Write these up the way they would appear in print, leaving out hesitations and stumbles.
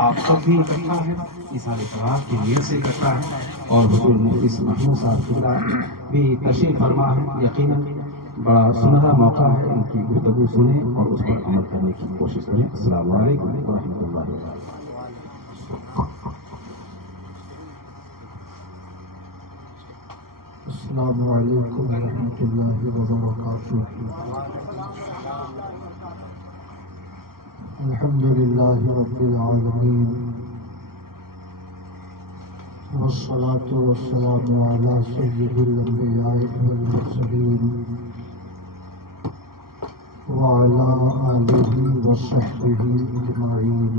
آپ سب بھی اکٹھا ہے، اظہار ثواب کی نیت سے اکٹھا ہے، اور حضور مفتی محمود صاحب قبلہ بھی تشریف فرما ہے۔ یقیناً بڑا سنہرا موقع ہے، ان کی گفتگو سنیں اور اس پر عمل کرنے کی کوشش کریں۔ السلام علیکم ورحمۃ اللہ وبرکاتہ۔ السلام علیکم ورحمۃ اللہ وبرکاتہ۔ الحمد للہ رب العالمین، والصلاة والسلام علی سید الانبیاء والمرسلین، وعلی آلہ وصحبہ اجمعین۔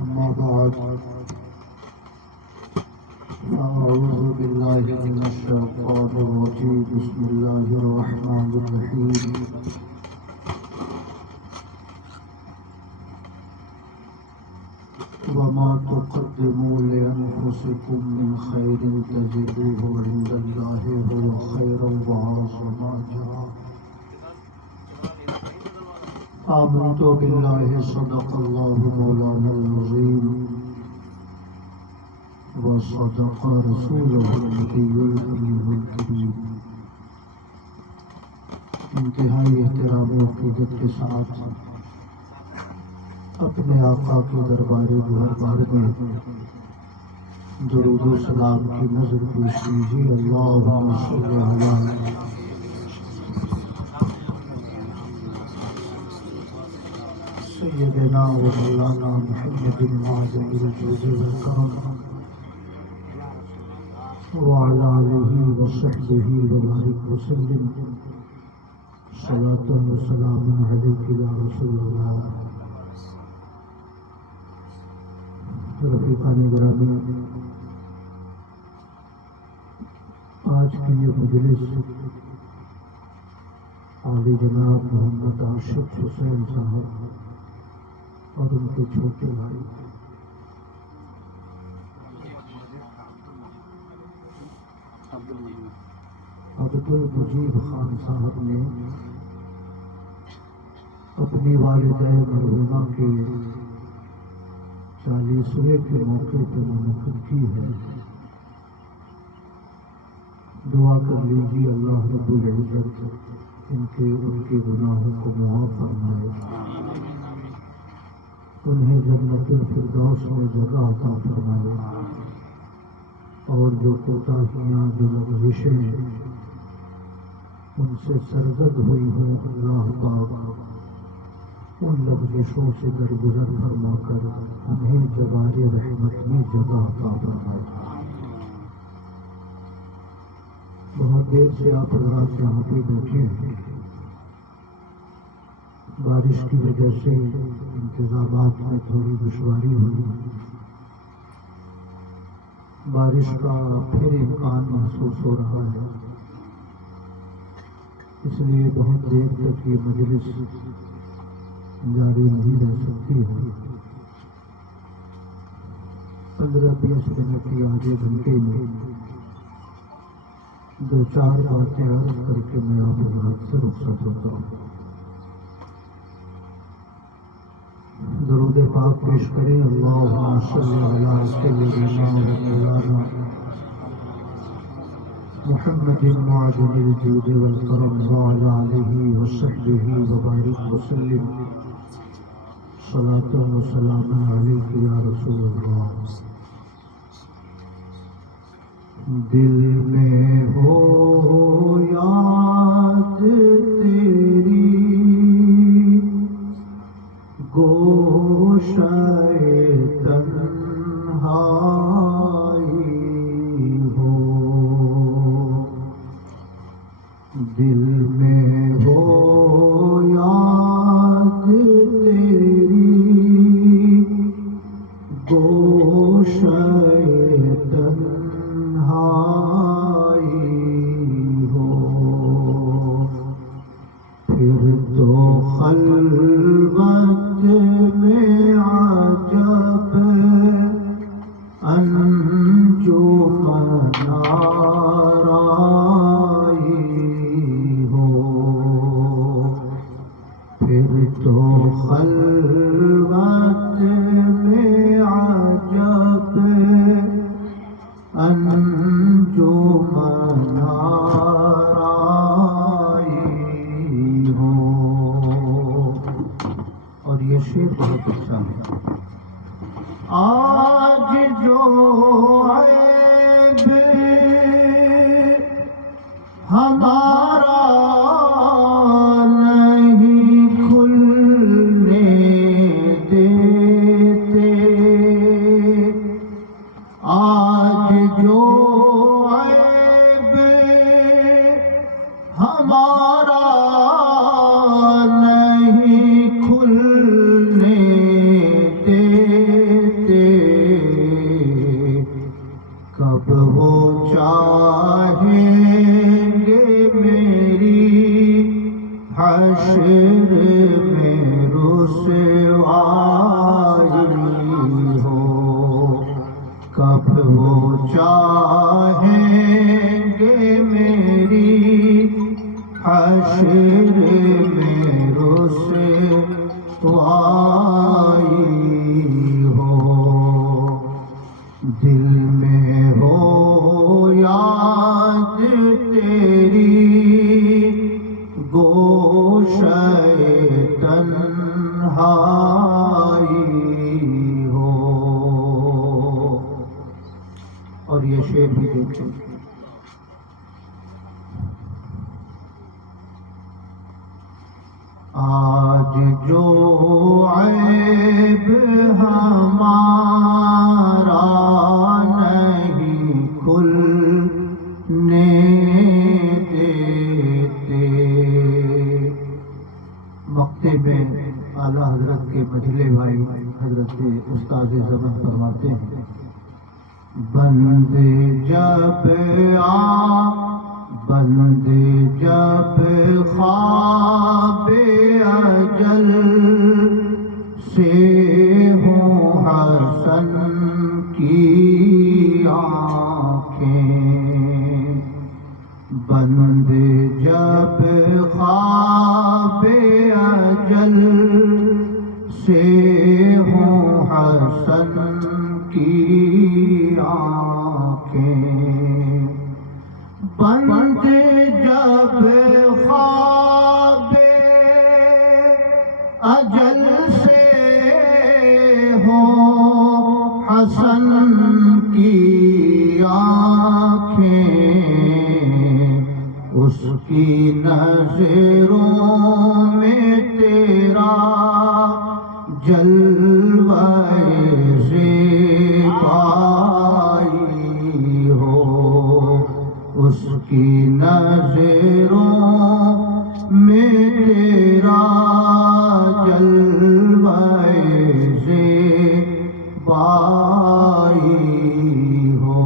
اما بعد، أعوذ بالله من الشيطان الرجيم، بسم الله الرحمن الرحيم۔ وما تقدموا لأنفسكم من خير تجدوه عند الله هو خيرا وأعظم أجرا۔ آمنت بالله صدق الله مولانا العظيم، وصدق رسوله النبي الأمين الكريم۔ انتہائی احترام و عقیدت کے ساتھ اپنے آقا کے دربار گہربار میں درود و سلام کی نظر پیش کیجیے۔ اللہم صلی علی سیدنا و مولانا محمد معظم الجود والکرم، وعلى آلہ وصحبہ وبارک وسلم۔ صلاۃ و سلام علیک یا رسول اللہ۔ رفیقان گرامی، آج کی یہ مجلس عالی جناب محمد عاشق حسین صاحب اور ان کے چھوٹے بھائی عبد المجید خان صاحب نے اپنی والدہ مرحومہ کے 40ویں کے موقع پر منعقد کی ہے۔ دعا کر لیجیے اللہ رب العزت ان کے گناہوں کو معاف فرمائے، انہیں جنت الفردوس میں جگہ عطا فرمائے، اور جو کوتاہیاں، جو لغزشیں ان سے سرزد ہوئی ہوں، اللہ پاک ان لغزشوں سے درگزر فرما کر انہیں جوار رحمت میں جگہ عطا فرمائے۔ بہت دیر سے آپ حضرات یہاں پہ بیٹھے ہیں، بارش کی وجہ سے انتظامات میں تھوڑی دشواری ہوئی، بارش کا پھر امکان محسوس ہو رہا ہے، اس لیے بہت دیر تک یہ مجلس جاری نہیں رہ سکتی ہے۔ 15-20 منٹ یا آدھے گھنٹے میں 2-4 باتیں عرض کر کے میں آپ حضرات سے رخصت ہوتا ہوں۔ درود پاک پیش کریں۔ اللہم صلی علی سیدنا و مولانا محمد معظم الجود والکرم، وعلی آلہ وصحبہ وبارک وسلم۔ صلاۃ و سلام علیک یا رسول اللہ۔ دل میں ہو یاد تیری، گوشہ تنہائی ہو، دل میں ہو یاد تیری، گوشہ تنہائی ہو، پھر تو خلوت میں عجب خلوت میں عجب انجمن آرائی ہو. اور یہ شعر بہت اچھا ہے. آج جو عیب ہمارا نہیں کھلنے دیتے، آج جو عیب ہمارا نہیں کھلنے دیتے، کب وہ چاہیں گے میری حشر میں رسوائی ہو، کب وہ چاہیں گے میری حشر میں رسوائی ہو. دل میں ہو یاد تیری گوشہ تنہائی ہو. اور یہ شعر بھی دیکھیں. آج جو عیب ہمارا نہیں کھلنے دیتے. مقطع میں اعلیٰ حضرت کے مجلے بھائی حضرت استاد زمن فرماتے ہیں، بندے جب خواب اجل سے ہوں حسن کی آنکھیں، بندے جب خواب اجل سے ہوں حسن کی آنکھیں، بندے جب خواب اجل سے ہوں حسن کی آنکھیں، اس کی نظروں میں تیرا جلوہ زیبائی ہو، اس کی نظروں میں تیرا جلوہ زیبائی ہو.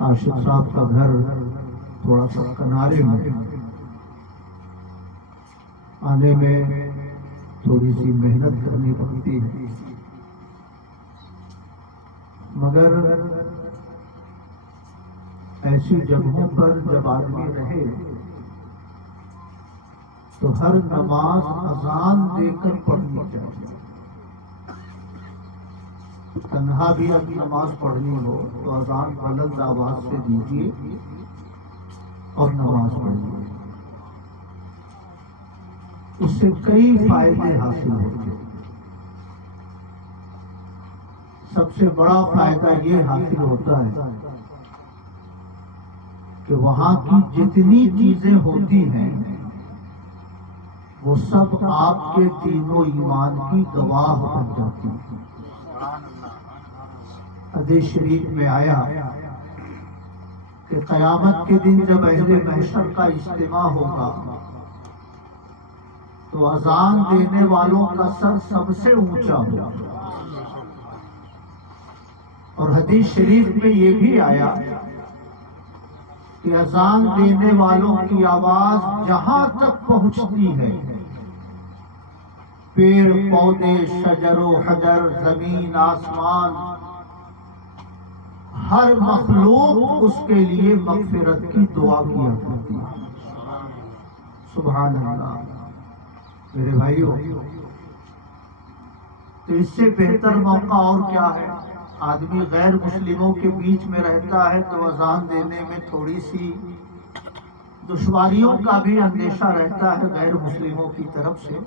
عاشق صاحب کا گھر تھوڑا سا کنارے میں، آنے میں تھوڑی سی محنت کرنی پڑتی ہے، مگر ایسی جگہوں پر جب آدمی رہے تو ہر نماز اذان دے کر پڑھنی چاہیے. تنہا بھی اب نماز پڑھنی ہو تو اذان بلند آواز سے دیجیے اور نماز پڑھیے. اس سے کئی فائدے حاصل ہوتے ہیں. سب سے بڑا فائدہ یہ حاصل ہوتا ہے کہ وہاں کی جتنی چیزیں ہوتی ہیں وہ سب آپ کے دین و ایمان کی گواہ بن جاتی ہیں. حدیث شریف میں آیا کہ قیامت کے دن جب اہل محشر کا اجتماع ہوگا تو اذان دینے والوں کا سر سب سے اونچا ہوگا. اور حدیث شریف میں یہ بھی آیا کہ اذان دینے والوں کی آواز جہاں تک پہنچتی ہے، پیڑ پودے شجر و حجر زمین آسمان ہر مخلوق اس کے لیے مغفرت کی دعا کیا کرتی ہے. سبحان اللہ۔ میرے بھائیوں، تو اس سے بہتر موقع اور کیا ہے؟ آدمی غیر مسلموں کے بیچ میں رہتا ہے تو اذان دینے میں تھوڑی سی دشواریوں کا بھی اندیشہ رہتا ہے غیر مسلموں کی طرف سے،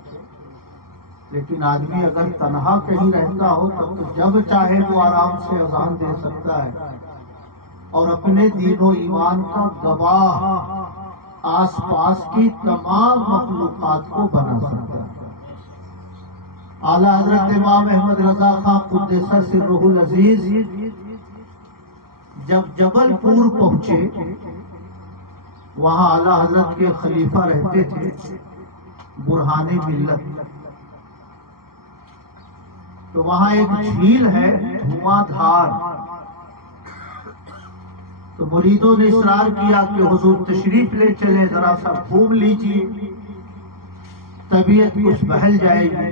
لیکن آدمی اگر تنہا کہیں رہتا ہو تو جب چاہے وہ آرام سے اذان دے سکتا ہے اور اپنے دین و ایمان کا گواہ آس پاس کی تمام مخلوقات کو بنا سکتا ہے۔ اعلیٰ حضرت امام احمد رضا خان قدس سرہ العزیز جب جبل پور پہنچے، وہاں اعلیٰ حضرت کے خلیفہ رہتے تھے برہان ملت، تو وہاں ایک جھیل ہے دھواں دھار، تو مریدوں نے اصرار کیا کہ حضور تشریف لے چلے، ذرا سا گھوم لیجیے، طبیعت کچھ بہل جائے گی۔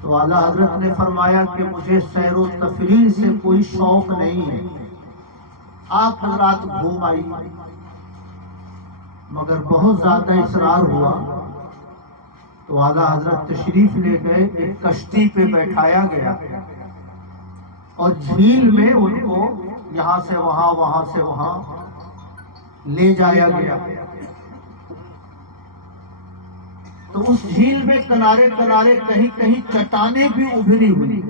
تو اعلیٰ حضرت نے فرمایا کہ مجھے سیر و تفریح سے کوئی شوق نہیں ہے، آپ حضرات گھوم آئیے۔ مگر بہت زیادہ اصرار ہوا تو اعلیٰ حضرت تشریف لے گئے، ایک کشتی پہ بیٹھایا گیا اور جھیل میں ان کو یہاں سے وہاں، وہاں سے وہاں لے جایا گیا۔ تو اس جھیل میں کنارے کنارے کہیں کہیں چٹانیں بھی ابھری ہوئی،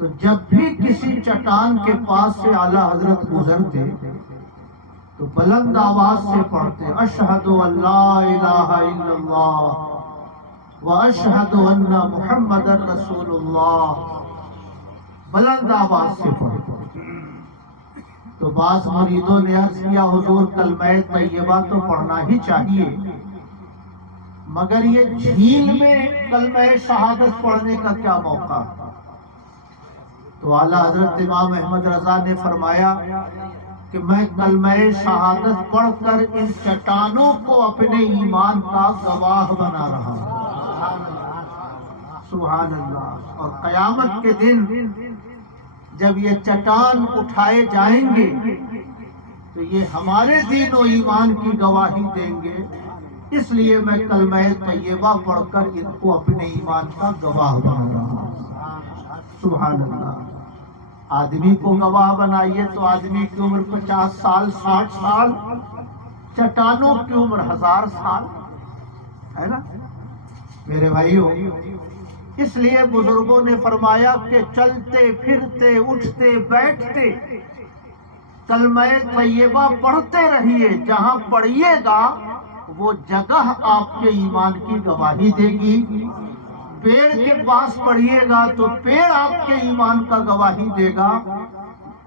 تو جب بھی کسی چٹان کے پاس سے اعلیٰ حضرت گزرتے تو بلند آواز سے پڑھتے اشہد ان لا الہ الا اللہ واشہد ان محمد رسول اللہ، بلند آواز سے پڑھتے۔ تو بعض مریدوں نے عرض کیا حضور کلمہ طیبہ تو پڑھنا ہی چاہیے، مگر یہ جھیل میں کلمہ شہادت پڑھنے کا کیا موقع؟ تو اعلیٰ حضرت امام احمد رضا نے فرمایا کہ میں کلمہ شہادت پڑھ کر ان چٹانوں کو اپنے ایمان کا گواہ بنا رہا ہوں۔ سبحان اللہ۔ اور قیامت کے دن جب یہ چٹان اٹھائے جائیں گے تو یہ ہمارے دین و ایمان کی گواہی دیں گے، اس لیے میں کلمہ طیبہ پڑھ کر ان کو اپنے ایمان کا گواہ بنا رہا ہوں۔ سبحان اللہ۔ آدمی کو گواہ بنائیے تو آدمی کی عمر 50 سال 60 سال، چٹانوں کی عمر 1000 سال ہے نا میرے بھائیوں۔ اس لیے بزرگوں نے فرمایا کہ چلتے پھرتے اٹھتے بیٹھتے کلمہ طیبہ پڑھتے رہیے، جہاں پڑھیے گا وہ جگہ آپ کے ایمان کی گواہی دے گی۔ پیڑ کے پاس پڑھیے گا تو پیڑ آپ کے ایمان کا گواہی دے گا،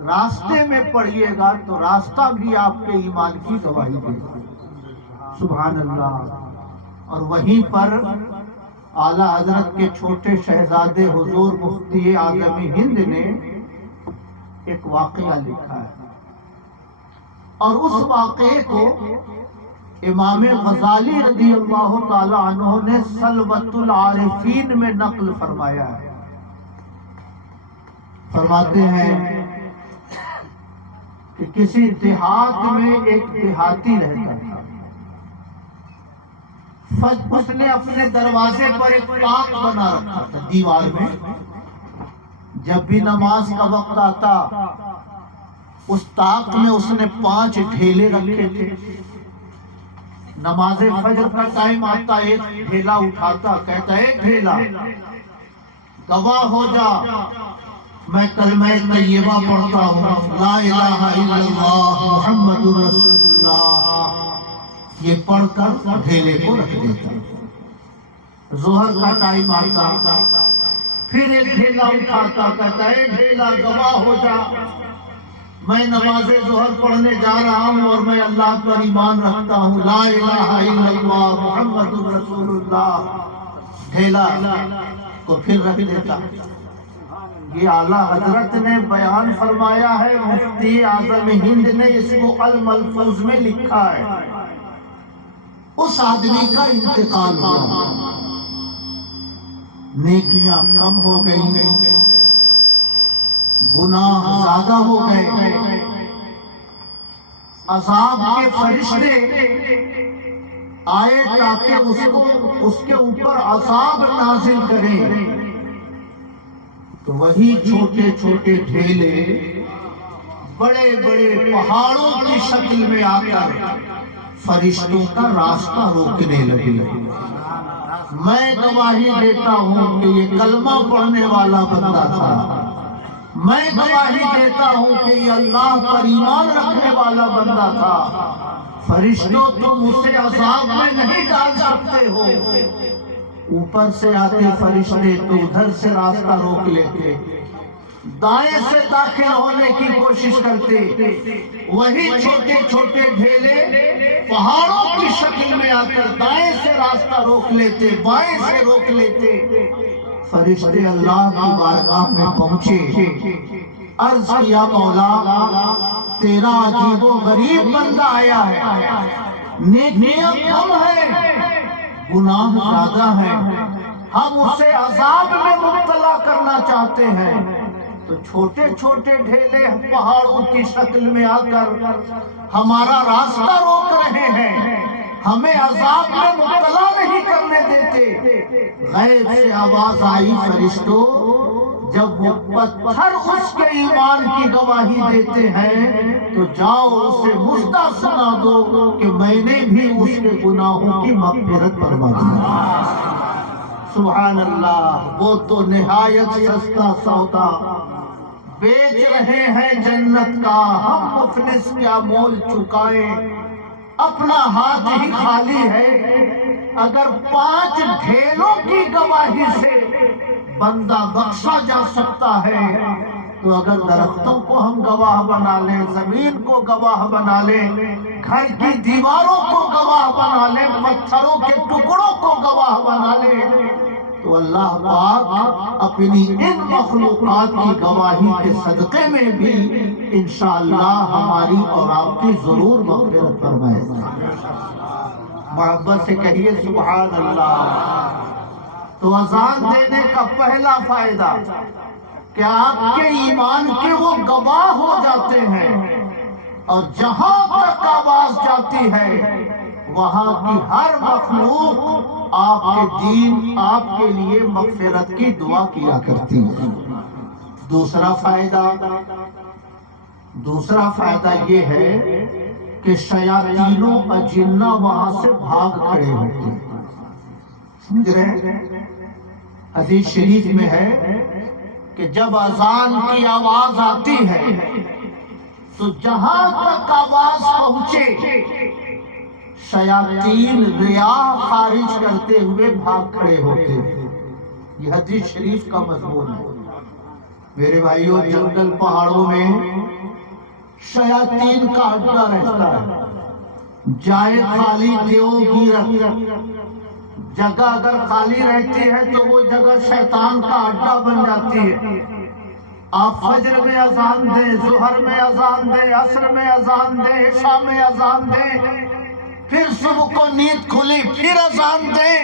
راستے میں پڑھیے گا تو راستہ بھی آپ کے ایمان کی گواہی دے گا۔ سبحان اللہ۔ اور وہیں پر اعلیٰ حضرت کے چھوٹے شہزادے حضور مفتی اعظم ہند نے ایک واقعہ لکھا ہے، اور اس واقعے کو امام غزالی رضی اللہ تعالی عنہ نے سلوۃ العارفین میں نقل فرمایا ہے۔ فرماتے ہیں کہ کسی دیہات میں ایک دیہاتی رہتا تھا، اس نے اپنے دروازے پر ایک طاق بنا رکھا تھا دیوار میں، جب بھی نماز کا وقت آتا اس طاق میں اس نے 5 ڈھیلے رکھے تھے۔ نماز فجر کا ٹائم آتا ایک ڈھیلا اٹھاتا، کہتا ایک ڈھیلا گواہ ہو جا میں کلمہ طیبہ پڑھتا ہوں، لا الہ الا اللہ محمد رسول اللہ، یہ پڑھ کر ڈھیلے کو رکھ دیتا۔ ظہر کا ٹائم آتا پھر ایک ڈھیلا اٹھاتا، کہتا ہے ڈھیلا گواہ ہو جا میں نماز ظہر پڑھنے جا رہا ہوں اور میں اللہ پر ایمان رکھتا ہوں، لا الہ الا اللہ محمد رسول اللہ، ڈھیلا کو پھر رکھ دیتا۔ یہ اعلیٰ حضرت نے بیان فرمایا ہے، مفتی اعظم ہند نے اس کو الملفوظ میں لکھا ہے۔ اس آدمی کا انتقال ہوا، نیکیاں کم ہو گئی، گناہ زیادہ ہو گئے، عذاب کے فرشتے آئے تاکہ اس کے اوپر عذاب نازل کریں، تو وہی چھوٹے چھوٹے ڈھیلے بڑے بڑے پہاڑوں کی شکل میں آ کر فرشتوں کا راستہ روکنے لگے۔ میں گواہی دیتا ہوں کہ یہ کلمہ پڑھنے والا بندہ تھا، میں گواہی دیتا ہوں کہ یہ اللہ پر ایمان رکھنے والا بندہ تھا۔ فرشتوں تم اسے عذاب میں نہیں ڈال سکتے ہو۔ اوپر سے آتے فرشتے تو ادھر سے راستہ روک لیتے، دائیں سے داخل ہونے کی کوشش کرتے، وہی چھوٹے چھوٹے ڈھیلے پہاڑوں کی شکل میں آ کر دائیں سے راستہ روک لیتے، بائیں سے روک لیتے۔ فرشتے اللہ کی بارگاہ میں پہنچے، عرض کیا مولا تیرا عجیب و غریب بندہ آیا ہے، نیکیاں کم ہے، گناہ زیادہ ہے، ہم اسے عذاب میں مبتلا کرنا چاہتے ہیں۔ تو چھوٹے چھوٹے ڈھیلے پہاڑوں کی شکل میں آ کر ہمارا راستہ روک رہے ہیں، ہمیں عذاب میں مبتلا نہیں کرنے دیتے۔ غیب سے آواز آئی، فرشتوں جب وہ پتھر اس کے ایمان کی گواہی دیتے ہیں تو جاؤ اسے مژدہ سنا دو کہ میں نے بھی اس کے گناہوں کی مغفرت فرما دی۔ سبحان اللہ، وہ تو نہایت سستا سودا بیچ رہے ہیں جنت کا، ہم مفلس کیا مول چکائیں، اپنا ہاتھ ہی خالی ہے۔ اگر 5 ڈھیلوں کی گواہی سے بندہ بخشا جا سکتا ہے تو اگر درختوں کو ہم گواہ بنا لیں، زمین کو گواہ بنا لیں، گھر کی دیواروں کو گواہ بنا لیں، پتھروں کے ٹکڑوں کو گواہ بنا لیں، تو اللہ پاک اپنی ان مخلوقات کی گواہی کے صدقے میں بھی انشاءاللہ ہماری اور آپ کی ضرور مغفرت فرمائے گا۔ محبت سے کہیے سبحان اللہ۔ تو اذان دینے کا پہلا فائدہ کہ آپ کے ایمان کے وہ گواہ ہو جاتے ہیں، اور جہاں تک آواز جاتی ہے وہاں کی ہر مخلوق آپ کے دین، آپ کے لیے مغفرت کی دعا کیا کرتی ہے۔ دوسرا فائدہ یہ ہے کہ شیاطین و اجنہ وہاں سے بھاگ کھڑے ہوتے ہیں۔ سمجھ رہے ہیں؟ حدیث شریف میں ہے کہ جب اذان کی آواز آتی ہے تو جہاں تک آواز پہنچے شیاطین ریاح خارج کرتے ہوئے بھاگ کھڑے ہوتے ہیں۔ یہ حدیث شریف کا مضمون ہے۔ میرے بھائیوں، جنگل پہاڑوں میں شیاطین کا اڈا رہتا ہے، جائے خالی دیو گیرت، جگہ اگر خالی رہتی ہے تو وہ جگہ شیطان کا اڈا بن جاتی ہے۔ آپ فجر میں اذان دیں، ظہر میں اذان دیں، عصر میں اذان دیں، عشاء میں اذان دیں، پھر صبح کو نیند کھلی پھر اذان دیں،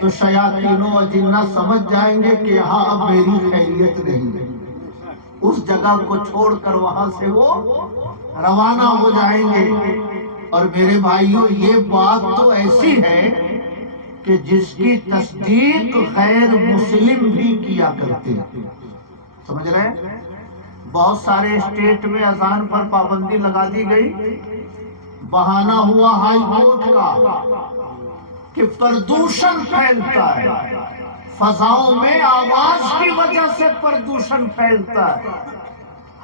تو شیاطین و جنہ سمجھ جائیں گے کہ یہاں اب میری خیریت نہیں ہے، اس جگہ کو چھوڑ کر وہاں سے وہ روانہ ہو جائیں گے۔ اور میرے بھائیوں، یہ بات تو ایسی ہے کہ جس کی تصدیق غیر مسلم بھی کیا کرتے ہیں۔ سمجھ رہے ہیں؟ بہت سارے اسٹیٹ میں اذان پر پابندی لگا دی گئی، بہانہ ہوا ہائی کورٹ کا کہ پردوشن پھیلتا ہے، فضاؤں میں آواز کی وجہ سے پردوشن پھیلتا ہے،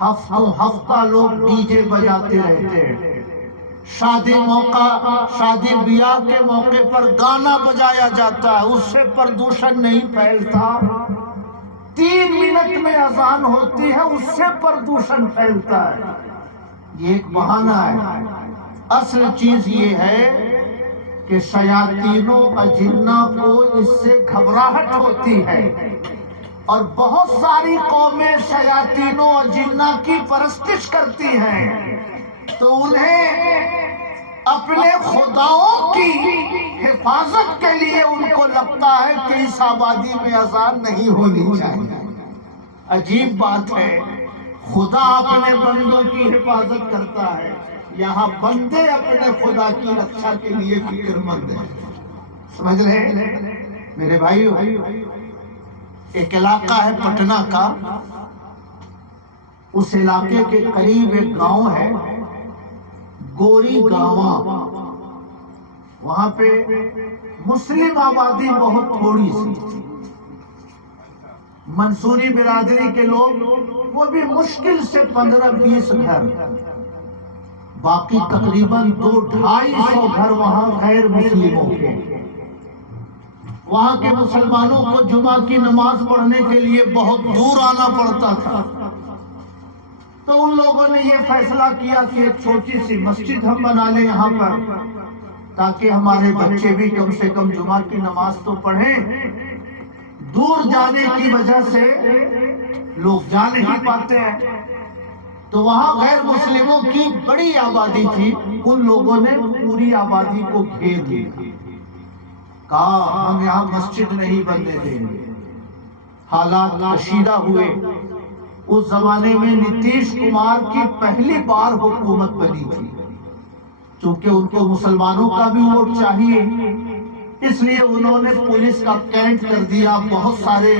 ہفتہ لوگ ڈی جے بجاتے رہتے ہیں، شادی بیاہ کے موقع پر گانا بجایا جاتا ہے، اس سے پردوشن نہیں پھیلتا۔ 3 منٹ میں اذان ہوتی ہے، اس سے پردوشن پھیلتا ہے۔ یہ ایک بہانہ ہے۔ اصل چیز یہ ہے کہ شیاطین و اجنہ کو اس سے گھبراہٹ ہوتی ہے، اور بہت ساری قومیں شیاطین و اجنہ کی پرستش کرتی ہیں، تو انہیں اپنے خداؤں کی حفاظت کے لیے ان کو لگتا ہے کہ اس آبادی میں اذان نہیں ہونی چاہیے۔ عجیب بات ہے، خدا اپنے بندوں کی حفاظت کرتا ہے یہاں بندے اپنے خدا کی رکشا کے لیے فکر مند ہیں. سمجھ رہے میرے بھائیو؟ ایک علاقہ ہے پٹنہ کا، اس علاقے کے قریب ایک گاؤں ہے گوری گاواں. وہاں پہ مسلم آبادی بہت تھوڑی سی، منصوری برادری کے لوگ وہ بھی مشکل سے 15-20 گھر، باقی تقریباً 200-250 گھر وہاں غیر مسلموں کے. وہاں کے مسلمانوں کو جمعہ کی نماز پڑھنے کے لیے بہت دور آنا پڑتا تھا. تو ان لوگوں نے یہ فیصلہ کیا کہ ایک چھوٹی سی مسجد ہم بنا لیں یہاں پر، تاکہ ہمارے بچے بھی کم سے کم جمعہ کی نماز تو پڑھیں. دور جانے کی وجہ سے لوگ جا نہیں پاتے ہیں. تو وہاں غیر مسلموں کی بڑی آبادی تھی. ان لوگوں نے پوری آبادی کو گھیر لیا، کہا ہم یہاں مسجد نہیں بننے دیں گے. حالات کشیدہ ہوئے. اس زمانے میں نتیش کمار کی پہلی بار حکومت بنی تھی. چونکہ ان کو مسلمانوں کا بھی ووٹ چاہیے، اس لیے انہوں نے پولیس کا کیمپ کر دیا، بہت سارے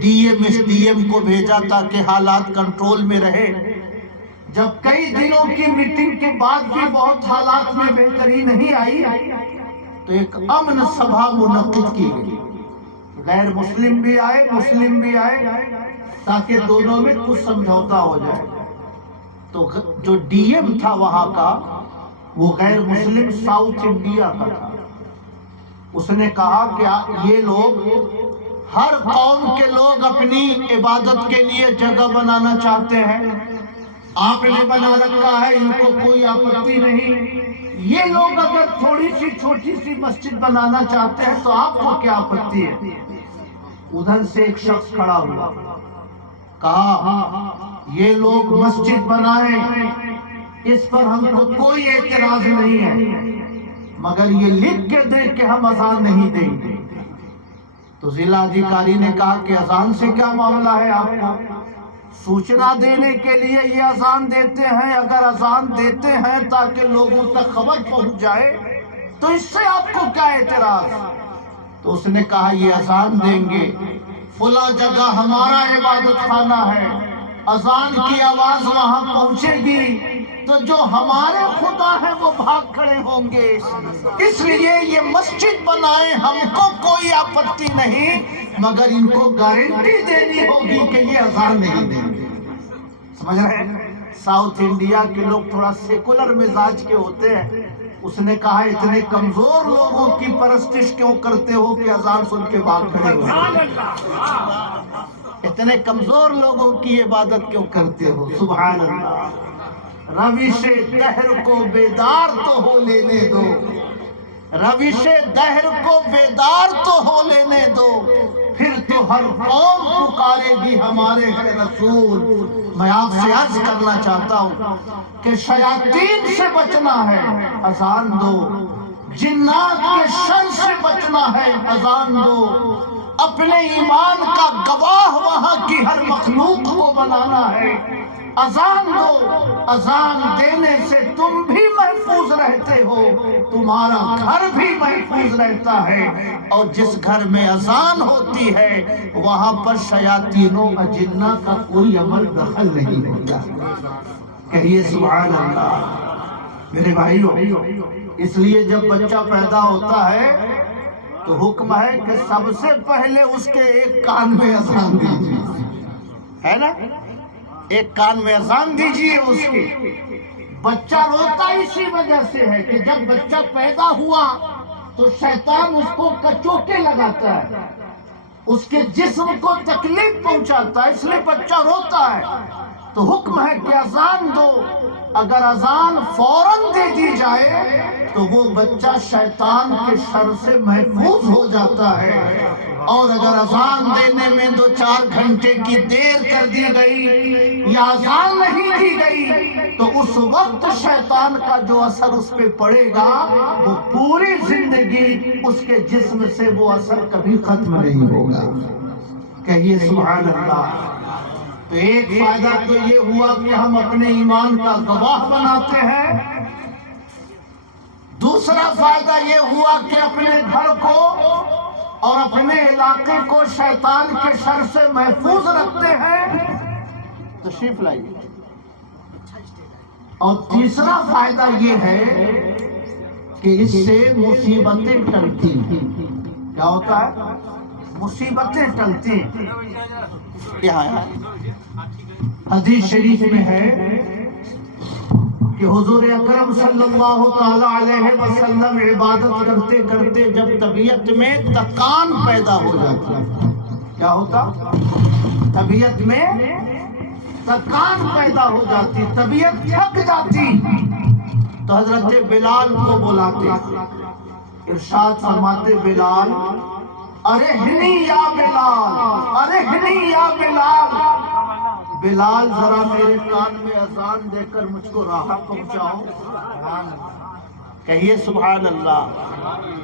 D M S D M کو بھیجا تاکہ حالات کنٹرول میں رہے. جب کئی دنوں کی میٹنگ کے بعد بھی بہت حالات میں بہتری نہیں آئی تو ایک امن سبھا منعقد کی گئی. غیر مسلم بھی آئے، مسلم بھی آئے، تاکہ دونوں میں کچھ سمجھوتا ہو جائے. تو جو ڈی ایم تھا وہاں کا وہ غیر مسلم ساؤتھ انڈیا کا تھا. اس نے کہا کہ یہ لوگ، ہر قوم کے لوگ اپنی عبادت کے لیے جگہ بنانا چاہتے ہیں، آپ نے بنا رکھا ہے، ان کو کوئی آپتی نہیں. یہ لوگ اگر تھوڑی سی چھوٹی سی مسجد بنانا چاہتے ہیں تو آپ کو کیا آپتی ہے؟ ادھر سے ایک شخص کھڑا ہوا، کہا یہ لوگ مسجد بنائیں، اس پر ہم کو کوئی اعتراض نہیں ہے، مگر یہ لکھ کے دیں کہ ہم اذان نہیں دیں گے. تو ضلع ادھیکاری نے کہا کہ اذان سے کیا معاملہ ہے آپ کو؟ سوچنا دینے کے لیے یہ اذان دیتے ہیں. اگر اذان دیتے ہیں تاکہ لوگوں تک خبر پہنچ جائے تو اس سے آپ کو کیا اعتراض؟ تو اس نے کہا یہ اذان دیں گے، فلاں جگہ ہمارا عبادت خانہ ہے، اذان کی آواز وہاں پہنچے گی تو جو ہمارے خدا ہیں وہ بھاگ کھڑے ہوں گے، اس لیے یہ مسجد بنائیں، ہم کو کوئی آپتی نہیں، مگر ان کو گارنٹی دینی ہوگی کہ یہ اذان نہیں دیں گے. سمجھ رہے ہیں؟ ساؤتھ انڈیا کے لوگ تھوڑا سیکولر مزاج کے ہوتے ہیں. اس نے کہا اتنے کمزور لوگوں کی پرستش کیوں کرتے ہو کہ اذان سن کے بھاگ کھڑے ہو؟ اتنے کمزور لوگوں کی عبادت کیوں کرتے ہو؟ سبحان اللہ. روش دہر کو بیدار تو ہو لینے دو، روش دہر کو بیدار تو ہو لینے دو، پھر تو ہر قوم پکارے گی ہمارے ہے رسول. میں آپ سے عرض کرنا چاہتا ہوں کہ شیاطین سے بچنا ہے، اذان دو. جنات کے شر سے بچنا ہے، اذان دو. اپنے ایمان کا گواہ وہاں کی ہر مخلوق کو بنانا ہے، اذان دو. اذان دینے سے تم بھی محفوظ رہتے ہو، تمہارا گھر بھی محفوظ رہتا ہے، اور جس گھر میں اذان ہوتی ہے وہاں پر شیاطینوں اجنہ کا کوئی عمل دخل نہیں ہوتا. کہیے سبحان اللہ. میرے بھائیو، اس لیے جب بچہ پیدا ہوتا ہے تو حکم ہے کہ سب سے پہلے اس کے ایک کان میں اذان دیجیے، ہے نا؟ ایک کان میں اذان دیجیے اس کے. بچہ روتا اسی وجہ سے ہے کہ جب بچہ پیدا ہوا تو شیطان اس کو کچوکے لگاتا ہے، اس کے جسم کو تکلیف پہنچاتا ہے، اس لیے بچہ روتا ہے. تو حکم ہے کہ اذان دو. اگر اذان فوراً دے دی جائے تو وہ بچہ شیطان کے شر سے محفوظ ہو جاتا ہے. اور اگر اذان دینے میں 2-4 گھنٹے کی دیر کر دی گئی یا اذان نہیں دی گئی تو اس وقت شیطان کا جو اثر اس پہ پڑے گا وہ پوری زندگی اس کے جسم سے وہ اثر کبھی ختم نہیں ہوگا. کہیے سبحان اللہ. تو ایک فائدہ تو یہ ہوا کہ ہم اپنے ایمان کا گواہ بناتے ہیں، دوسرا فائدہ یہ ہوا کہ اپنے گھر کو اور اپنے علاقے کو شیطان کے شر سے محفوظ رکھتے ہیں. تشریف لائیے. اور تیسرا فائدہ یہ ہے کہ اس سے مصیبتیں ٹلتی ہیں. کیا ہوتا ہے؟ مصیبتیں ٹلتی ہیں. یہاں حدیث شریف میں ہے کہ حضور اکرم صلی اللہ تعالی علیہ وسلم عبادت کرتے کرتے جب طبیعت میں تکان پیدا ہو جاتی، کیا ہوتا؟ طبیعت میں تکان پیدا ہو جاتی، طبیعت تھک جاتی، تو حضرت بلال کو بلاتے، ارشاد فرماتے، بلال ارحنی یا بلال، ارحنی یا بلال، بلال ذرا میرے کان میں اذان دے کر مجھ کو راحت پہنچاؤ. کہیے سبحان اللہ.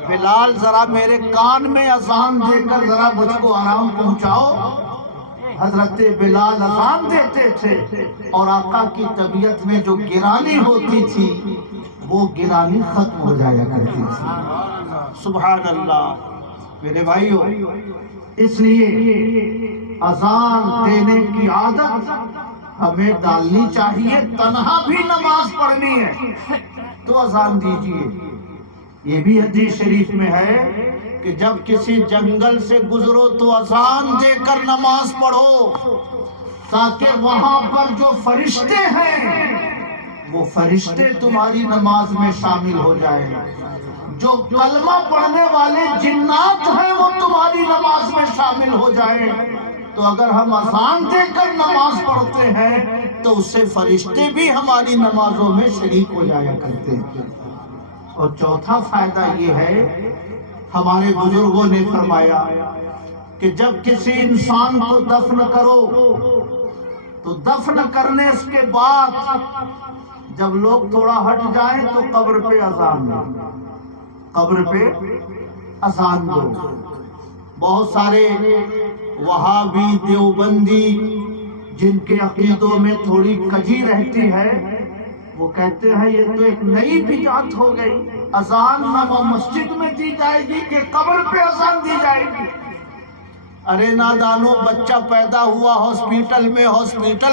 بلال ذرا میرے کان میں اذان دے کر ذرا مجھ کو آرام پہنچاؤ. حضرت بلال اذان دیتے تھے اور آقا کی طبیعت میں جو گرانی ہوتی تھی وہ گرانی ختم ہو جایا کرتی تھی. سبحان اللہ. میرے بھائیو، اس لیے اذان دینے کی عادت ہمیں ڈالنی چاہیے. تنہا بھی نماز پڑھنی ہے تو اذان دیجیے. یہ بھی حدیث شریف میں ہے کہ جب کسی جنگل سے گزرو تو اذان دے کر نماز پڑھو، تاکہ وہاں پر جو فرشتے ہیں وہ فرشتے تمہاری نماز میں شامل ہو جائیں. جو کلمہ پڑھنے والے جنات ہیں وہ تمہاری نماز میں شامل ہو جائیں. تو اگر ہم اذان دے کر نماز پڑھتے ہیں تو اس سے فرشتے بھی ہماری نمازوں میں شریک ہو جایا کرتے ہیں. اور چوتھا فائدہ یہ ہے، ہمارے بزرگوں نے فرمایا کہ جب کسی انسان کو دفن کرو تو دفن کرنے اس کے بعد جب لوگ تھوڑا ہٹ جائیں تو قبر پہ اذان دو، قبر پہ اذان دو. بہت سارے وہابی دیوبندی جن کے عقیدوں میں تھوڑی کجی رہتی ہے وہ کہتے ہیں یہ تو ایک نئی بدعت ہو گئی، اذان نہ مسجد میں دی جائے گی کہ قبر پہ اذان دی جائے گی. ارے نادانو، بچہ پیدا ہوا ہاسپٹل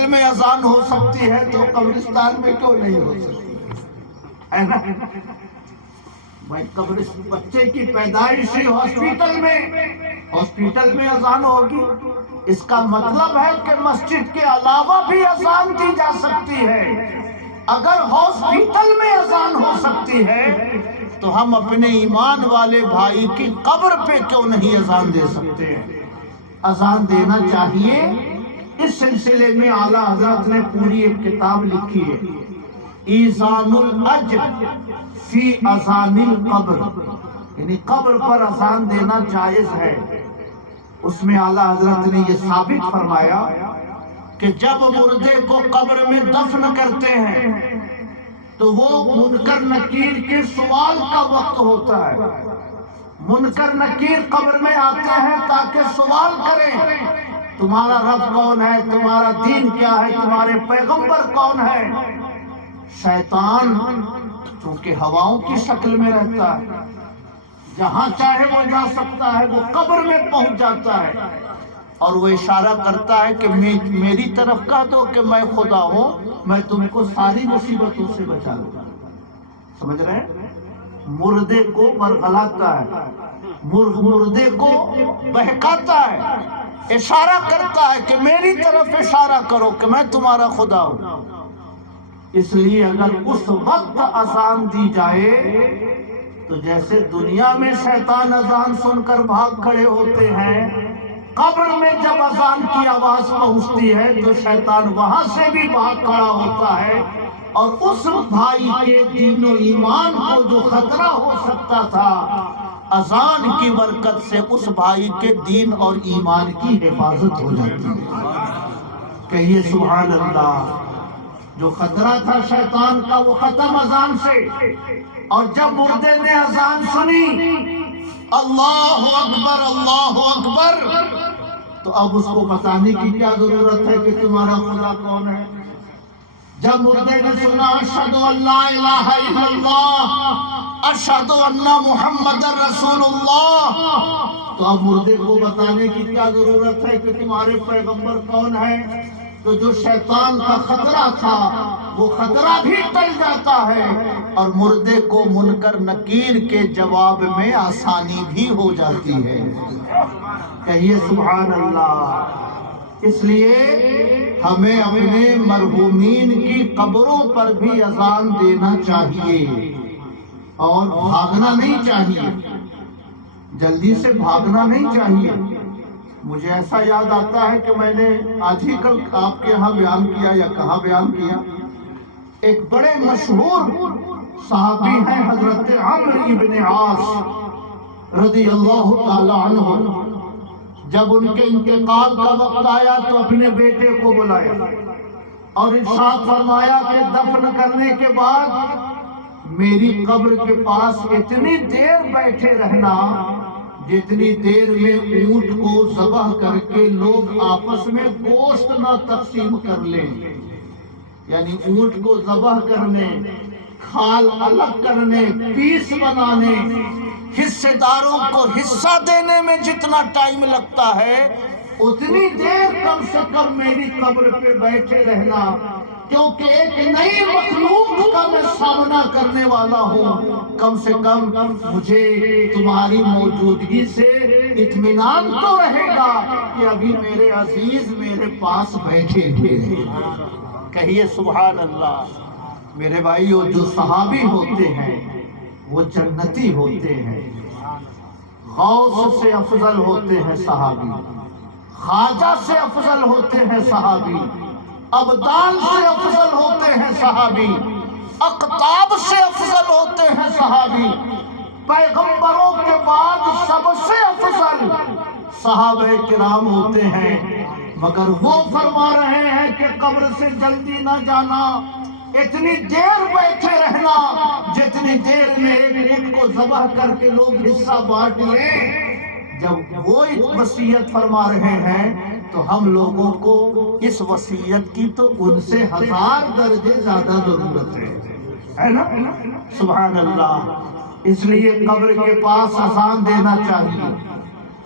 میں اذان ہو سکتی ہے تو قبرستان میں کیوں نہیں ہو سکتی ہے نا؟ بھائی بچے کی پیدائش ہی ہاسپٹل میں اذان ہوگی. اس کا مطلب ہے کہ مسجد کے علاوہ بھی اذان دی جا سکتی ہے. اگر ہاسپٹل میں اذان ہو سکتی ہے تو ہم اپنے ایمان والے بھائی کی قبر پہ کیوں نہیں اذان دے سکتے؟ اذان دینا چاہیے. اس سلسلے میں اعلیٰ حضرت نے پوری ایک کتاب لکھی ہے، ایذان الاجر فی اذان القبر، یعنی قبر پر اذان دینا جائز ہے. اس میں اعلیٰ حضرت نے یہ ثابت فرمایا کہ جب مردے کو قبر میں دفن کرتے ہیں تو وہ منکر نکیر کے سوال کا وقت ہوتا ہے. منکر نکیر قبر میں آتے ہیں تاکہ سوال کریں تمہارا رب کون ہے، تمہارا دین کیا ہے، تمہارے پیغمبر کون ہے. شیطان چونکہ ہواؤں کی شکل میں رہتا ہے، جہاں چاہے وہ جا سکتا ہے، وہ قبر میں پہنچ جاتا ہے اور وہ اشارہ کرتا ہے کہ میری طرف کہہ دو کہ میں خدا ہوں، میں تم کو ساری مصیبتوں سے بچا لوں گا. سمجھ رہے ہیں؟ مردے کو برگلاتا ہے، مردے کو بہکاتا ہے، اشارہ کرتا ہے کہ میری طرف اشارہ کرو کہ میں تمہارا خدا ہوں. اس لیے اگر اس وقت اذان دی جائے تو جیسے دنیا میں شیطان اذان سن کر بھاگ کھڑے ہوتے ہیں، قبر میں جب اذان کی آواز پہنچتی ہے تو شیطان وہاں سے بھی بھاگ کھڑا ہوتا ہے اور اس بھائی کے دین و ایمان کو جو خطرہ ہو سکتا تھا، اذان کی برکت سے اس بھائی کے دین اور ایمان کی حفاظت ہو جاتی ہے. کہیے سبحان اللہ. جو خطرہ تھا شیطان کا وہ ختم اذان سے. اور جب مردے نے اذان سنی اللہ اکبر اللہ اکبر، تو اب اس کو بتانے کی کیا ضرورت ہے کہ تمہارا خدا کون ہے. جب مردے نے سنا اشہد ان لا الہ الا اللہ اشہدو ان محمد رسول اللہ، تو اب مردے کو بتانے کی کیا ضرورت ہے کہ تمہارے پیغمبر کون ہیں؟ تو جو شیطان کا خطرہ تھا وہ خطرہ بھی ٹل جاتا ہے، اور مردے کو منکر نکیر کے جواب میں آسانی بھی ہو جاتی ہے۔ کہیے سبحان اللہ۔ اس لیے ہمیں اپنے مرحومین کی قبروں پر بھی اذان دینا چاہیے اور بھاگنا نہیں چاہیے، جلدی سے بھاگنا نہیں چاہیے۔ مجھے ایسا یاد آتا ہے کہ میں نے آج ہی کل آپ کے ہاں بیان کیا یا کہاں بیان کیا، ایک بڑے مشہور صحابی ہیں حضرت عمرو ابن عاص رضی اللہ تعالی عنہ۔ جب ان کے انتقال کا وقت آیا تو اپنے بیٹے کو بلایا اور ارشاد فرمایا کہ دفن کرنے کے بعد میری قبر کے پاس اتنی دیر بیٹھے رہنا جتنی دیر میں اونٹ کو ذبح کر کے لوگ آپس میں گوشت نہ تقسیم کر لیں، یعنی اونٹ کو ذبح کرنے، کھال الگ کرنے، پیس بنانے، حصے داروں کو حصہ دینے میں جتنا ٹائم لگتا ہے اتنی دیر کم سے کم میری قبر پہ بیٹھے رہنا، کیونکہ ایک نئی مخلوق کا میں سامنا کرنے والا ہوں، کم سے کم مجھے تمہاری موجودگی سے اطمینان تو رہے گا کہ ابھی میرے عزیز میرے پاس بیٹھے ہوئے ہیں۔ کہیے سبحان اللہ۔ میرے بھائیو، جو صحابی ہوتے ہیں وہ جنتی ہوتے ہیں، غوث سے افضل ہوتے ہیں صحابی، خواجہ سے افضل ہوتے ہیں صحابی، ابدال سے افضل ہوتے ہیں صحابی، اقطاب سے افضل ہوتے ہیں صحابی، پیغمبروں کے بعد سب سے افضل صحابہ کرام ہوتے ہیں۔ مگر وہ فرما رہے ہیں کہ قبر سے جلدی نہ جانا، اتنی دیر بیٹھے رہنا جتنی دیر میں ایک اونٹ کو ذبح کر کے لوگ حصہ بانٹ لیں۔ جب وہ وصیت فرما رہے ہیں تو ہم لوگوں کو اس وصیت کی تو ان سے 1000 درجے زیادہ ضرورت ہے نا؟ سبحان اللہ۔ اس لیے قبر کے پاس اذان دینا چاہیے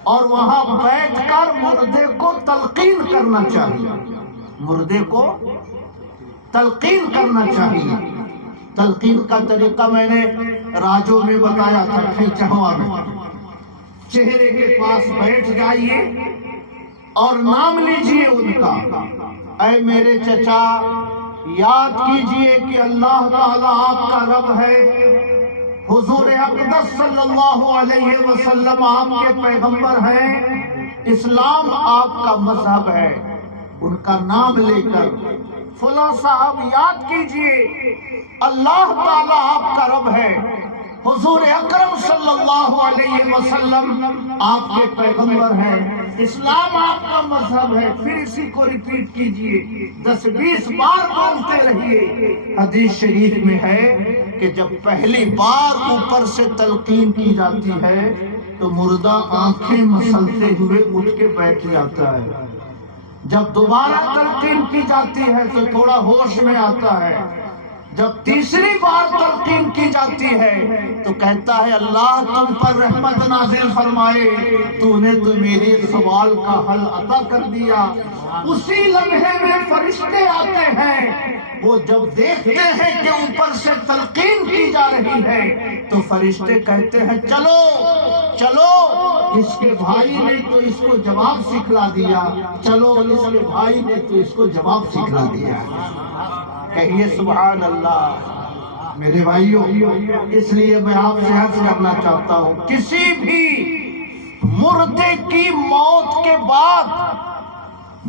اور وہاں بیٹھ کر مردے کو تلقین کرنا چاہیے، مردے کو تلقین کرنا چاہیے۔ تلقین کا طریقہ میں نے راجوں میں بتایا تھا، کھینچوا میں۔ چہرے کے پاس بیٹھ جائیے اور نام لیجئے ان کا، اے میرے چچا، یاد کیجئے کہ اللہ تعالیٰ آپ کا رب ہے، حضور اقدس صلی اللہ علیہ وسلم آپ کے پیغمبر ہیں، اسلام آپ کا مذہب ہے۔ ان کا نام لے کر فلاں صاحب یاد کیجئے اللہ تعالیٰ آپ کا رب ہے، حضور اکرم صلی اللہ علیہ وسلم آپ کے پیغمبر ہیں، اسلام آپ کا مذہب ہے۔ پھر اسی کو ریپیٹ کیجئے، 10-20 بار بولتے رہیے۔ حدیث شریف میں ہے کہ جب پہلی بار اوپر سے تلقین کی جاتی ہے تو مردہ آنکھیں مسلتے ہوئے اٹھ کے بیٹھ جاتا ہے، جب دوبارہ تلقین کی جاتی ہے تو تھوڑا ہوش میں آتا ہے، جب تیسری بار تلقین کی جاتی ہے تو کہتا ہے اللہ تم پر رحمت نازل فرمائے، تو نے تو میرے سوال کا حل عطا کر دیا۔ اسی لمحے میں فرشتے آتے ہیں، وہ جب دیکھتے ہیں کہ اوپر سے تلقین کی جا رہی ہے تو فرشتے کہتے ہیں چلو چلو، اس کے بھائی نے تو اس کو جواب سکھلا دیا، چلو اس کے بھائی نے تو اس کو جواب سکھلا دیا۔ کہیے سبحان اللہ۔ میرے بھائیوں، اس لیے میں آپ سے عرض کرنا چاہتا ہوں، کسی بھی مردے کی موت کے بعد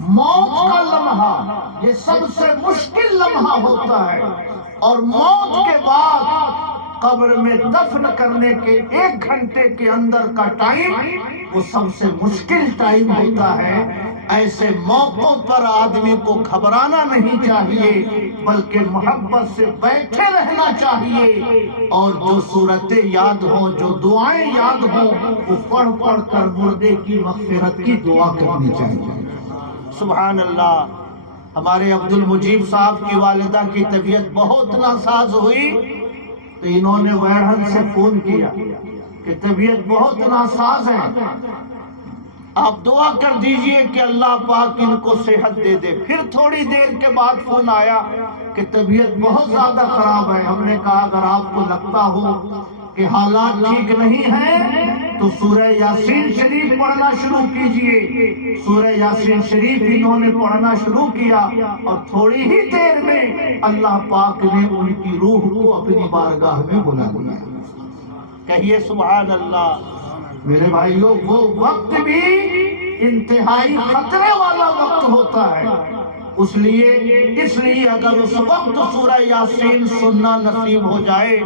موت کا لمحہ یہ سب سے مشکل لمحہ ہوتا ہے، اور موت کے بعد قبر میں دفن کرنے کے 1 گھنٹے کے اندر کا ٹائم وہ سب سے مشکل ٹائم ہوتا ہے۔ ایسے موقعوں پر آدمی کو گھبرانا نہیں چاہیے بلکہ محبت سے بیٹھے رہنا چاہیے، اور جو صورتیں یاد ہوں، جو دعائیں یاد ہوں، وہ پڑھ پڑھ کر مردے کی مغفرت کی دعا کرنی چاہیے۔ سبحان اللہ۔ ہمارے عبد المجیب صاحب کی والدہ کی طبیعت بہت ناساز ہوئی تو انہوں نے ویڑھن سے فون کیا کہ طبیعت بہت ناساز ہے، آپ دعا کر دیجئے کہ اللہ پاک ان کو صحت دے دے۔ پھر تھوڑی دیر کے بعد فون آیا کہ طبیعت بہت زیادہ خراب ہے۔ ہم نے کہا اگر آپ کو لگتا ہو کہ حالات ٹھیک نہیں ہیں تو سورہ یاسین شریف پڑھنا شروع کیجئے۔ سورہ یاسین شریف انہوں نے پڑھنا شروع کیا اور تھوڑی ہی دیر میں اللہ پاک نے ان کی روح کو اپنی بارگاہ میں بلا لیا۔ کہیے سبحان اللہ۔ میرے بھائیوں، وہ وقت بھی انتہائی خطرے والا وقت ہوتا ہے، اس لیے اگر اس وقت سورہ یاسین سننا نصیب ہو جائے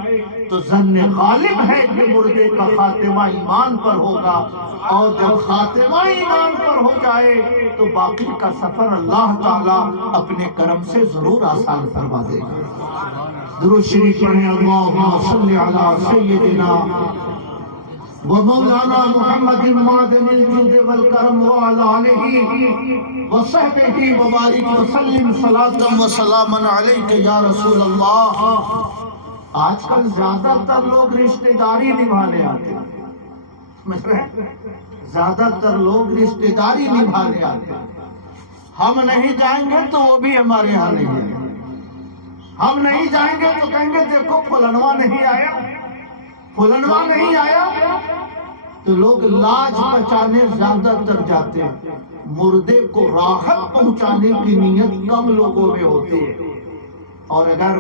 تو ظن غالب ہے کہ مردے کا خاتمہ ایمان پر ہوگا، اور جب خاتمہ ایمان پر ہو جائے تو باقی کا سفر اللہ تعالیٰ اپنے کرم سے ضرور آسان فرما دے گا۔ درود شریف پڑھیں، اللہم صلی علی سیدنا ومولانا محمد معدن الجود والکرم وعلى آلہ وصحبہ وبارک وسلم صلاۃ وسلاما علیک یا رسول اللہ۔ آج کل زیادہ تر لوگ رشتہ داری نبھانے آتے ہیں، زیادہ تر لوگ رشتہ داری نبھانے آتے ہیں۔ ہم نہیں جائیں گے تو وہ بھی ہمارے یہاں نہیں آئے، ہم نہیں جائیں گے تو کہیں گے دیکھو فلانواں نہیں آیا، فلانواں نہیں آیا۔ تو لوگ لاج بچانے زیادہ تر جاتے ہیں، مردے کو راحت پہنچانے کی نیت کم لوگوں میں ہوتی ہے۔ اور اگر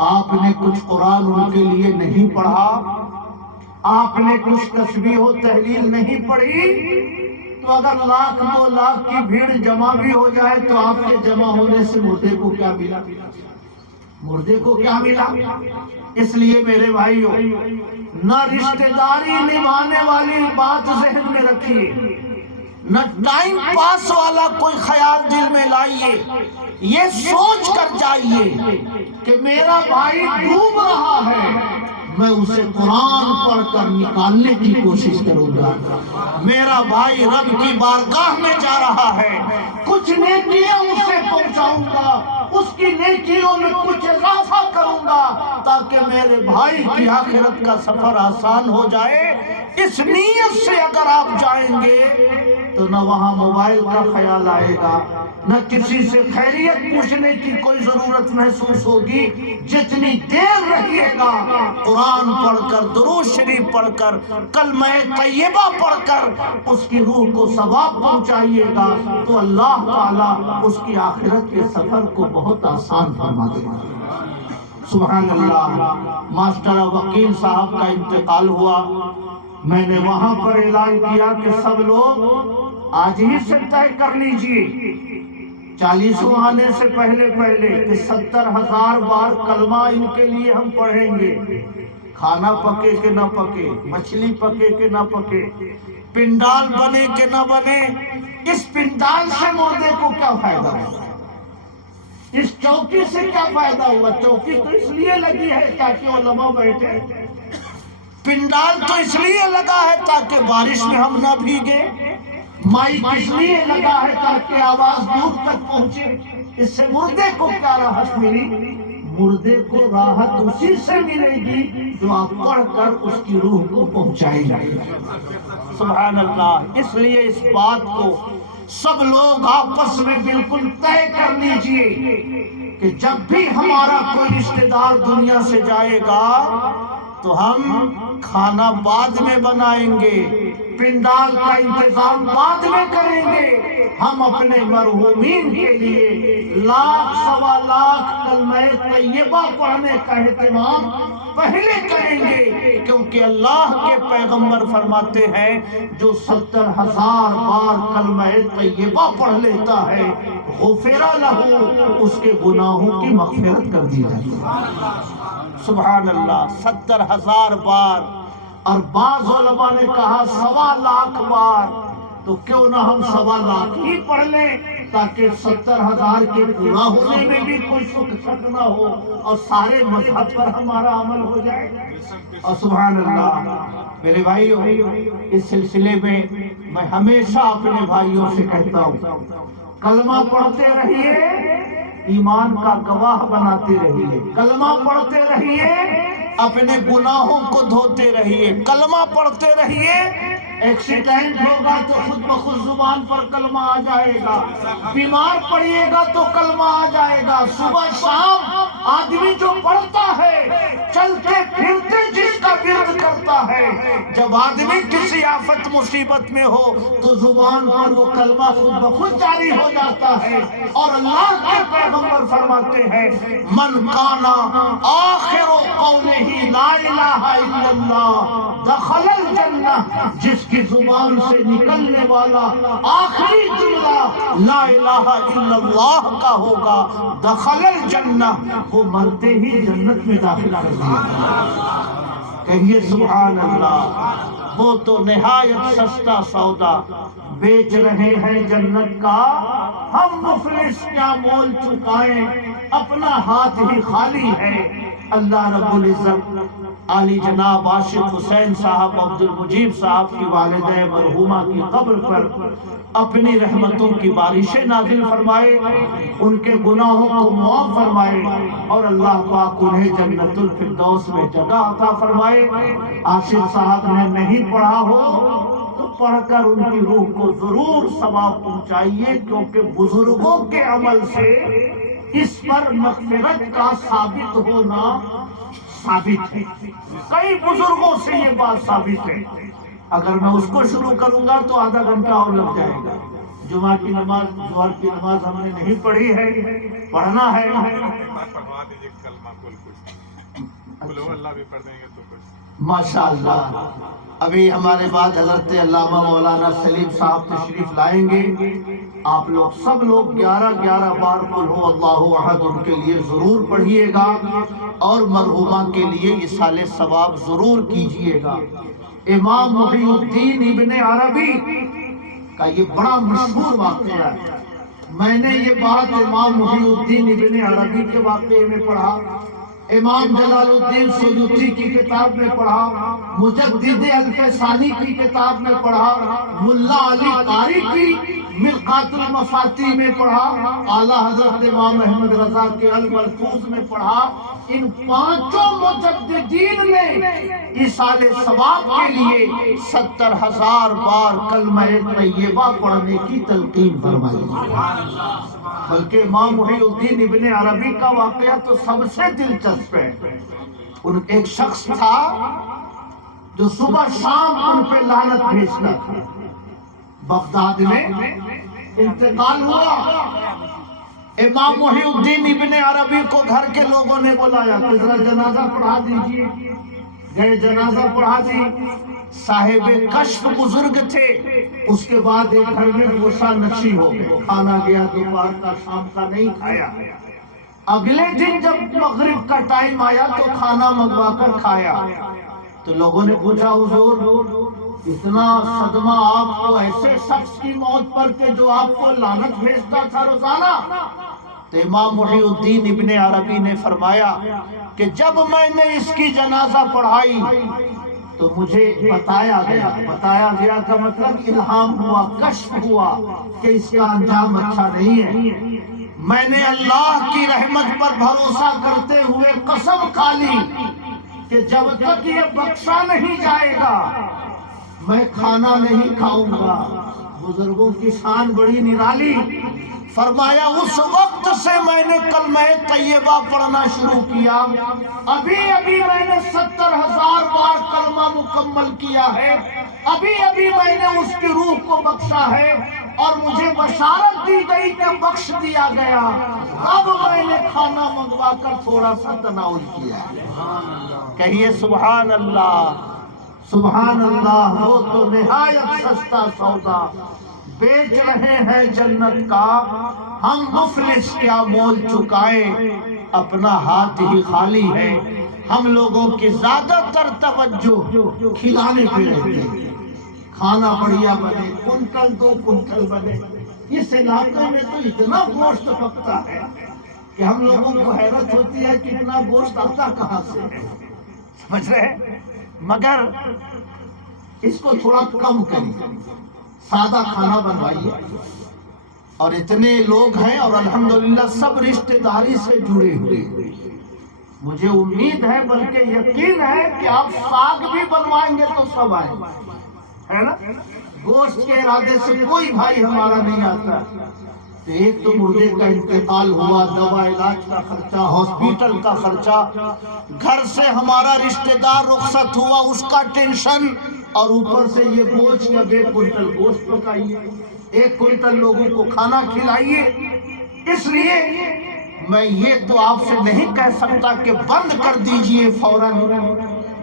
آپ نے کچھ قرآن ان کے لیے نہیں پڑھا، آپ نے کچھ تسبیح و تحلیل نہیں پڑھی، تو اگر 1,00,000 2,00,000 کی بھیڑ جمع بھی ہو جائے تو آپ کے جمع ہونے سے مردے کو کیا ملا؟ مردے کو کیا ملا؟ اس لیے میرے بھائیوں، نہ رشتہ داری نبھانے والی بات ذہن میں رکھیے، نہ ٹائم پاس والا کوئی خیال دل میں لائیے، یہ سوچ کر جائیے کہ میرا بھائی ڈوب رہا ہے، میں اسے قرآن پڑھ کر نکالنے کی کوشش کروں گا۔ میرا بھائی رب کی بارگاہ میں جا رہا ہے، کچھ نیکیاں اسے پہنچاؤں گا، اس کی نیکیوں میں کچھ اضافہ کروں گا تاکہ میرے بھائی کی آخرت کا سفر آسان ہو جائے۔ اس نیت سے اگر آپ جائیں گے تو نہ وہاں موبائل کا خیال آئے گا، نہ کسی سے خیریت پوچھنے کی کوئی ضرورت محسوس ہوگی۔ جتنی دیر رہیے گا قرآن پڑھ کر، درود شریف پڑھ کر، کلمہ طیبہ پڑھ کر اس کی روح کو ثواب پہنچائیے گا تو اللہ تعالیٰ اس کی آخرت کے سفر کو بہت آسان فرما دے گا۔ سبحان اللہ۔ ماسٹر وکیل صاحب کا انتقال ہوا، میں نے وہاں پر اعلان کیا کہ سب لوگ آج ہی سے طے کر لیجئے 40واں آنے سے پہلے کہ 70,000 بار کلمہ ان کے لیے ہم پڑھیں گے، کھانا پکے کہ نہ پکے، مچھلی پکے کہ نہ پکے، پنڈال بنے کہ نہ بنے، اس پنڈال سے مردے کو کیا فائدہ ہوا؟ اس چوکی سے کیا فائدہ ہوا؟ چوکی تو اس لیے لگی ہے تاکہ علماء بیٹھے، پنڈال تو اس لیے لگا ہے تاکہ بارش میں ہم نہ بھیگے، مائک اس لیے لگا ہے تاکہ آواز دور تک پہنچے۔ اس سے مردے کو کیا راحت ملی؟ مردے کو راحت اسی سے ملے گی جو آپ پڑھ کر اس کی روح کو پہنچائیں گے۔ سبحان اللہ۔ اس لیے اس بات کو سب لوگ آپس میں بالکل طے کر لیجئے کہ جب بھی ہمارا کوئی رشتہ دار دنیا سے جائے گا تو ہم کھانا بعد میں بنائیں گے، پنڈال کا انتظام بعد میں کریں گے، ہم اپنے مرحومین کے لیے 1,00,000 کلمہ طیبہ پڑھنے کا اہتمام پہلے کریں گے، کیونکہ اللہ کے پیغمبر فرماتے ہیں جو 70,000 بار کلمہ طیبہ پڑھ لیتا ہے غفر لہ، اس کے گناہوں کی مغفرت کر دی جاتی ہے۔ سبحان اللہ۔ 70,000 بار، اور بعض علماء نے کہا 1,25,000 بار، تو کیوں نہ ہم 1,25,000 ہی پڑھ لیں تاکہ 70,000 کے پورا ہونے میں بھی کوئی شک نہ ہو اور سارے مذہب پر ہمارا عمل ہو جائے۔ اور سبحان اللہ میرے بھائیوں، اس سلسلے میں میں ہمیشہ اپنے بھائیوں سے کہتا ہوں کلمہ پڑھتے رہیے، ایمان کا گواہ بناتے رہیے، کلمہ پڑھتے رہیے، اپنے گناہوں کو دھوتے رہیے، کلمہ پڑھتے رہیے۔ ایکسیڈنٹ ہوگا تو خود بخود زبان پر کلمہ آ جائے گا، بیمار پڑیے گا تو کلمہ آ جائے گا۔ صبح شام آدمی جو پڑھتا ہے، چلتے پھرتے جس کا ورد کرتا ہے، جب آدمی کسی آفت مصیبت میں ہو تو زبان پر وہ کلمہ خود بخود جاری ہو جاتا ہے۔ اور اللہ کے پیغمبر فرماتے ہیں من کانا آخر قولہ لا الہ الا اللہ دخل الجنہ، جس کی زبان سے نکلنے والا آخری جملہ لا الہ الا اللہ کا ہوگا، دخل الجنہ، وہ مرتے ہی جنت میں داخل کر دیا۔ کہیے سبحان اللہ۔ وہ تو نہایت سستا سودا بیچ رہے ہیں جنت کا، ہم مفلس کیا مول چکائیں، اپنا ہاتھ ہی خالی ہے۔ اللہ رب العزت علی جناب عاشق حسین صاحب عبد المجیب صاحب کی والدہ مرحومہ کی قبر پر اپنی رحمتوں کی بارشیں نازل فرمائے، ان کے گناہوں کو معاف فرمائے، اور اللہ پاک انہیں جنت الفردوس میں جگہ عطا فرمائے۔ عاشق صاحب نے نہیں پڑھا ہو تو پڑھ کر ان کی روح کو ضرور ثواب پہنچائیے، کیونکہ بزرگوں کے عمل سے اس پر مغفرت کا ثابت ہونا ثابت ہے۔ کئی بزرگوں سے یہ بات ثابت ہے۔ اگر میں اس کو شروع کروں گا تو آدھا گھنٹہ اور لگ جائے گا۔ جمعہ کی نماز، جوہر کی نماز ہم نے نہیں پڑھی ہے، پڑھنا ہے۔ پڑھوا دیجیے کلمہ کل اللہ بھی پڑھ دیں گے تو کچھ ماشاءاللہ۔ ابھی ہمارے بعد حضرت علامہ مولانا سلیم صاحب تشریف لائیں گے۔ آپ لوگ سب لوگ 11 بار قل ہو اللہ احد ان کے لیے ضرور پڑھیے گا، اور مرحومہ کے لیے ایصال ثواب ضرور کیجیے گا۔ امام محی الدین ابن عربی کا یہ بڑا مشہور واقعہ ہے۔ میں نے یہ بات امام محی الدین ابن عربی کے واقعے میں پڑھا، امام جلال الدین سیوطی کی کتاب میں پڑھا، مجدد الفسانی کی کتاب میں پڑھا، ملا علی قاری کی مرقات المفاتیح میں پڑھا، اعلیٰ حضرت امام احمد رضا کے الملفوظ میں پڑھا۔ ان پانچوں مجددین نے ایصال ثواب کے لیے 70,000 بار کلمہ طیبہ پڑھنے کی تلقین فرمائی۔ بلکہ امام محی الدین ابن عربی کا واقعہ تو سب سے دلچسپ ہے۔ ان ایک شخص تھا جو صبح شام ان پہ لعنت بھیجتا تھا۔ بغداد میں انتقال ہوا، امام محی الدین ابن عربی کو گھر کے لوگوں نے بلایا کہ ذرا جنازہ پڑھا دیجیے۔ گئے، جنازہ پڑھا دی۔ صاحب کشف بزرگ تھے، اس کے بعد ایک گھر میں گوشہ نشی ہو گئے، کھانا گیا دوپہر کا شام کا نہیں کھایا۔ اگلے دن جب مغرب کا ٹائم آیا تو کھانا منگوا کر کھایا، تو لوگوں نے پوچھا حضور اتنا صدمہ آپ کو ایسے شخص کی موت پر کہ جو آپ کو لعنت بھیجتا تھا روزانہ؟ تو امام محی الدین ابن عربی نے فرمایا کہ جب میں نے اس کی جنازہ پڑھائی تو مجھے بتایا گیا کا مطلب الہام ہوا، کشف ہوا کہ اس کا انجام اچھا نہیں ہے۔ میں نے اللہ کی رحمت پر بھروسہ کرتے ہوئے قسم کھا لی کہ جب تک یہ بخشا نہیں جائے گا میں کھانا نہیں کھاؤں گا۔ بزرگوں کی شان بڑی نرالی۔ فرمایا اس وقت سے میں نے کلمہ طیبہ پڑھنا شروع کیا، ابھی میں نے 70,000 بار کلمہ مکمل کیا ہے، ابھی میں نے اس کی روح کو بخشا ہے، اور مجھے بشارت دی گئی کہ بخش دیا گیا۔ اب میں نے کھانا منگوا کر تھوڑا سا تناول کیا۔ کہیے سبحان اللہ، سبحان اللہ۔ وہ تو نہایت سستا سودا بیچ رہے ہیں جنت کا، ہم مفلس کیا مول چکائے، اپنا ہاتھ ہی خالی ہے۔ ہم لوگوں کی زیادہ تر توجہ کھلانے پہ رہتی ہے، کھانا بڑھیا بنے، کنٹل 2 کنٹل بنے۔ اس علاقے میں تو اتنا گوشت پکتا ہے کہ ہم لوگوں کو حیرت ہوتی ہے کہ اتنا گوشت آتا کہاں سے ہے، سمجھ رہے؟ مگر اس کو تھوڑا کم کریں، سادہ کھانا بنوائیے۔ اور اتنے لوگ ہیں اور الحمدللہ سب رشتہ داری سے جڑے ہوئے، مجھے امید ہے بلکہ یقین ہے کہ آپ ساگ بھی بنوائیں گے تو سب آئیں گے، ہے نا؟ گوشت کے ارادے سے کوئی بھائی ہمارا نہیں آتا۔ تو ایک تو مردے کا انتقال ہوا، دوا علاج کا خرچہ، ہاسپٹل کا خرچہ، گھر سے ہمارا رشتہ دار رخصت ہوا اس کا ٹینشن، اور اوپر سے یہ بوجھ کا 1 کوئنٹل گوشت پکائیے، 1 کوئنٹل لوگوں کو کھانا کھلائیے۔ اس لیے میں یہ تو آپ سے نہیں کہہ سکتا کہ بند کر دیجئے فوراً،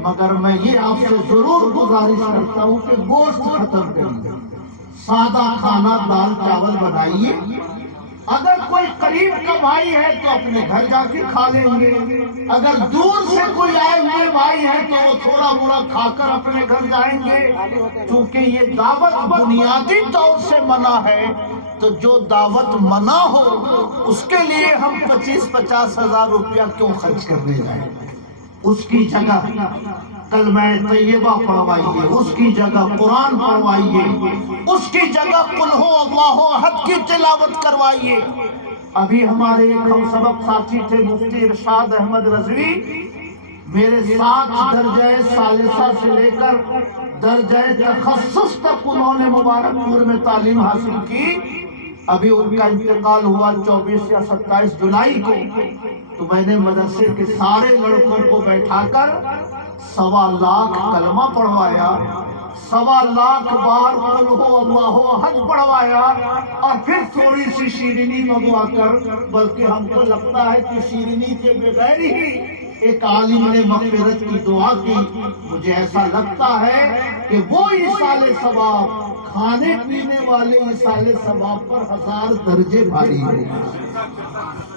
مگر میں یہ آپ سے ضرور گزارش کرتا ہوں کہ گوشت ختم کریے، سادہ کھانا دال چاول بنائیے۔ اگر کوئی قریب کا بھائی ہے تو اپنے گھر جا کے کھا لیں گے، اگر دور سے کوئی آئے ہوئے بھائی ہے تو وہ تھوڑا موڑا کھا کر اپنے گھر جائیں گے۔ چونکہ یہ دعوت بنیادی طور سے منع ہے، تو جو دعوت منع ہو اس کے لیے ہم 25-50 ہزار روپیہ کیوں خرچ کرنے جائیں؟ اس کی جگہ کلمہ طیبہ پڑھوائیے، اس کی جگہ قرآن پڑھوائیے، اس کی جگہ قل ہو اللہ احد کی تلاوت کروائیے۔ ابھی ہمارے ایک ہم سبق ساتھی تھے مفتی ارشاد احمد رضوی، میرے ساتھ درجہ ثالثہ سے لے کر درجہ تخصص تک انہوں نے مبارک پور میں تعلیم حاصل کی۔ ابھی ان کا انتقال ہوا 24 یا 27 جولائی کو، تو میں نے مدرسے کے سارے لڑکوں کو بیٹھا کر 1.25 لاکھ کلمہ پڑھوایا، 1.25 لاکھ بار قل ہو اللہ احد پڑھوایا، اور پھر تھوڑی سی شیرینی منگوا کر، بلکہ ہم کو لگتا ہے کہ شیرینی کے بغیر ہی ایک عالم نے مغفرت کی دعا کی۔ مجھے ایسا لگتا ہے کہ وہ ایصال ثواب کھانے پینے والے ایصال ثواب پر 1000 درجے بھاری ہے۔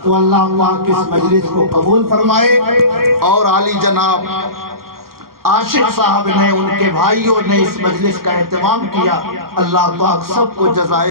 تو اللہ پاک اس مجلس کو قبول فرمائے، اور عالی جناب عاشق صاحب نے، ان کے بھائیوں نے اس مجلس کا اہتمام کیا، اللہ پاک سب کو جزائے